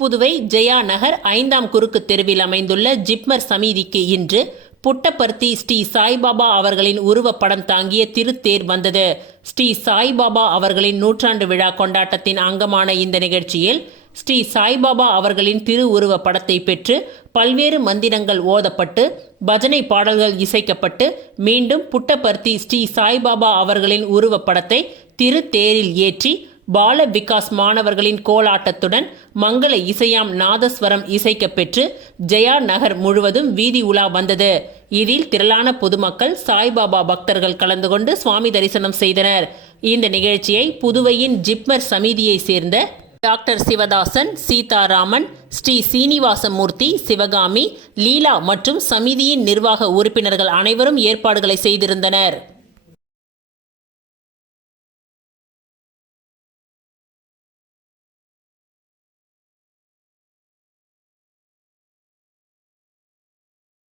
புதுவை ஜெயா நகர் 5ஆம் குறுக்கு தெருவில் அமைந்துள்ள ஜிப்மர் சமிதிக்கு இன்று புட்டபர்த்தி ஸ்ரீ சாய்பாபா அவர்களின் உருவப்படம் தாங்கிய திருத்தேர் வந்தது. ஸ்ரீ சாய்பாபா அவர்களின் நூற்றாண்டு விழா கொண்டாட்டத்தின் அங்கமான இந்த நிகழ்ச்சியில் ஸ்ரீ சாய்பாபா அவர்களின் திருவுருவ படத்தை பெற்று பல்வேறு மந்திரங்கள் ஓதப்பட்டு பஜனை பாடல்கள் இசைக்கப்பட்டு மீண்டும் புட்டபர்த்தி ஸ்ரீ சாய்பாபா அவர்களின் உருவப்படத்தை திருத்தேரில் ஏற்றி பால விகாஸ் மாணவர்களின் கோலாட்டத்துடன் மங்கள இசையாம் நாதஸ்வரம் இசைக்கப்பெற்று ஜெயா நகர் முழுவதும் வீதி உலா வந்தது. இதில் திரளான பொதுமக்கள் சாய்பாபா பக்தர்கள் கலந்து கொண்டு சுவாமி தரிசனம் செய்தனர். இந்த நிகழ்ச்சியை புதுவையின் ஜிப்மர் சமிதியை சேர்ந்த டாக்டர் சிவதாசன், சீதாராமன், ஸ்ரீ சீனிவாசமூர்த்தி, சிவகாமி, லீலா மற்றும் சமிதியின் நிர்வாக உறுப்பினர்கள் அனைவரும் ஏற்பாடுகளை செய்திருந்தனர்.